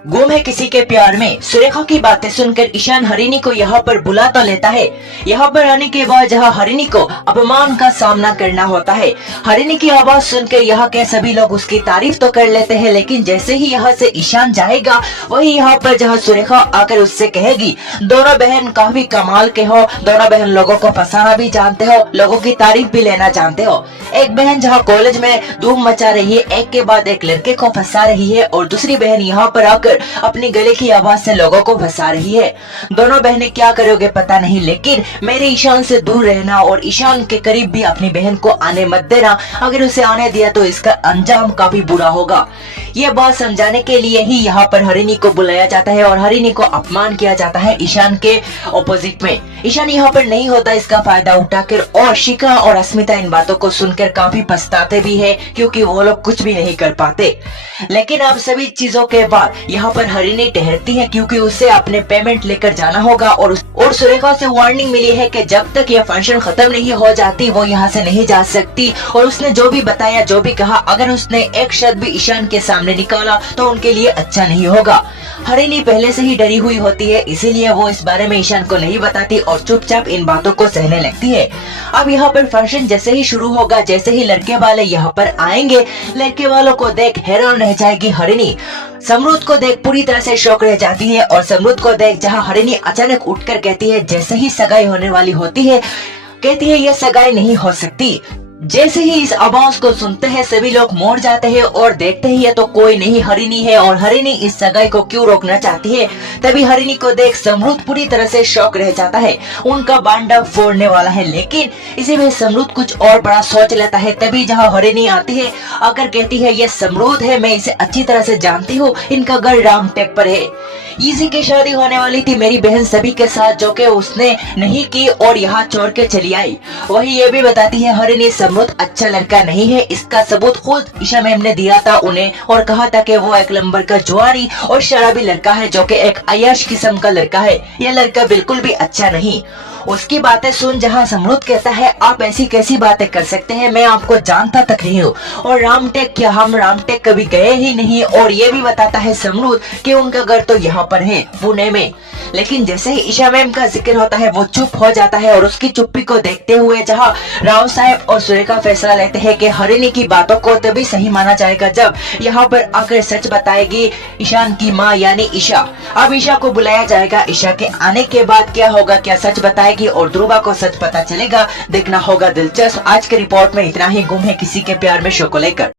गुम है किसी के प्यार में। सुरेखा की बातें सुनकर ईशान हरिणी को यहाँ पर बुला तो लेता है। यहाँ पर आने के बाद जहाँ हरिणी को अपमान का सामना करना होता है। हरिणी की आवाज सुनकर यहाँ के सभी लोग उसकी तारीफ तो कर लेते हैं, लेकिन जैसे ही यहाँ से ईशान जाएगा वही यहाँ पर जहाँ सुरेखा आकर उससे कहेगी, दोनों बहन काफी कमाल के हो, दोनों बहन लोगों को फंसाना भी जानते हो, लोगों की तारीफ भी लेना जानते हो। एक बहन जहाँ कॉलेज में धूम मचा रही है, एक के बाद एक लड़के को फंसा रही है, और दूसरी बहन यहाँ पर आकर अपनी गले की आवाज से लोगों को फंसा रही है। दोनों बहनें क्या करोगे पता नहीं, लेकिन मेरे ईशान से दूर रहना और ईशान के करीब भी अपनी बहन को आने मत देना। अगर उसे आने दिया तो इसका अंजाम काफी बुरा होगा। ये बात समझाने के लिए ही यहाँ पर हरिणी को बुलाया जाता है और हरिणी को अपमान किया जाता है ईशान के ऑपोजिट में। ईशान यहाँ पर नहीं होता इसका फायदा उठाकर, और शिखा और अस्मिता इन बातों को सुनकर काफी पछताते भी है, क्योंकि वो लोग कुछ भी नहीं कर पाते। लेकिन अब सभी चीजों के बाद यहाँ पर हरिणी ठहरती है, क्योंकि उसे अपने पेमेंट लेकर जाना होगा, और सुरेखा से वार्निंग मिली है कि जब तक यह फंक्शन खत्म नहीं हो जाती वो यहाँ से नहीं जा सकती। और उसने जो भी बताया, जो भी कहा, अगर उसने एक शब्द भी ईशान के सामने निकाला तो उनके लिए अच्छा नहीं होगा। हरिणी पहले से ही डरी हुई होती है, इसीलिए वो इस बारे में ईशान को नहीं बताती और चुपचाप इन बातों को सहने लगती है। अब यहाँ पर फंक्शन जैसे ही शुरू होगा, जैसे ही लड़के वाले यहाँ पर आएंगे, लड़के वालों को देख हैरान रह जाएगी हरिणी। समरुद्ध को देख पूरी तरह से शॉक रह जाती है, और समरुद्ध को देख जहाँ हरिणी अचानक उठकर कहती है, जैसे ही सगाई होने वाली होती है, कहती है ये सगाई नहीं हो सकती। जैसे ही इस आवाज को सुनते हैं सभी लोग मोड़ जाते हैं और देखते ही ये तो कोई नहीं हरिणी है, और हरिणी इस सगाई को क्यों रोकना चाहती है। तभी हरिणी को देख समरुद्ध पूरी तरह से शॉक रह जाता है, उनका बांडा फोड़ने वाला है, लेकिन इसी में समरुद्ध कुछ और बड़ा सोच लेता है। तभी जहाँ हरिणी आती है आकर कहती है, ये समरुद्ध है, मैं इसे अच्छी तरह से जानती हूँ, इनका घर रामटेक पर है, इसी की शादी होने वाली थी मेरी बहन सभी के साथ, जो कि उसने नहीं की और यहाँ छोड़ के चली आई। वही ये भी बताती है हरिणी, समरुद्ध अच्छा लड़का नहीं है, इसका सबूत खुद ईशा मैम ने दिया था उन्हें, और कहा था कि वो एक नंबर का जुआरी और शराबी लड़का है, जो कि एक अय्याश किस्म का लड़का है। यह लड़का बिल्कुल भी अच्छा नहीं। उसकी बातें सुन जहाँ समरुद्ध कहता है, आप ऐसी कैसी बातें कर सकते हैं, मैं आपको जानता तक नहीं हूँ, और रामटेक क्या, हम रामटेक कभी गए ही नहीं। और ये भी बताता है समरुद्ध कि उनका घर तो यहाँ पर है, पुणे में। लेकिन जैसे ही ईशा मैम का जिक्र होता है वो चुप हो जाता है, और उसकी चुप्पी को देखते हुए जहाँ राव साहब और सुरेखा फैसला लेते हैं कि हरिणी की बातों को तभी सही माना जाएगा जब यहाँ पर आकर सच बताएगी ईशान की माँ यानी ईशा। अब ईशा को बुलाया जाएगा। ईशा के आने के बाद क्या होगा, क्या सच बताएगी और ध्रुवा को सच पता चलेगा, देखना होगा दिलचस्प। आज के रिपोर्ट में इतना ही। गुम है किसी के प्यार में शो को लेकर।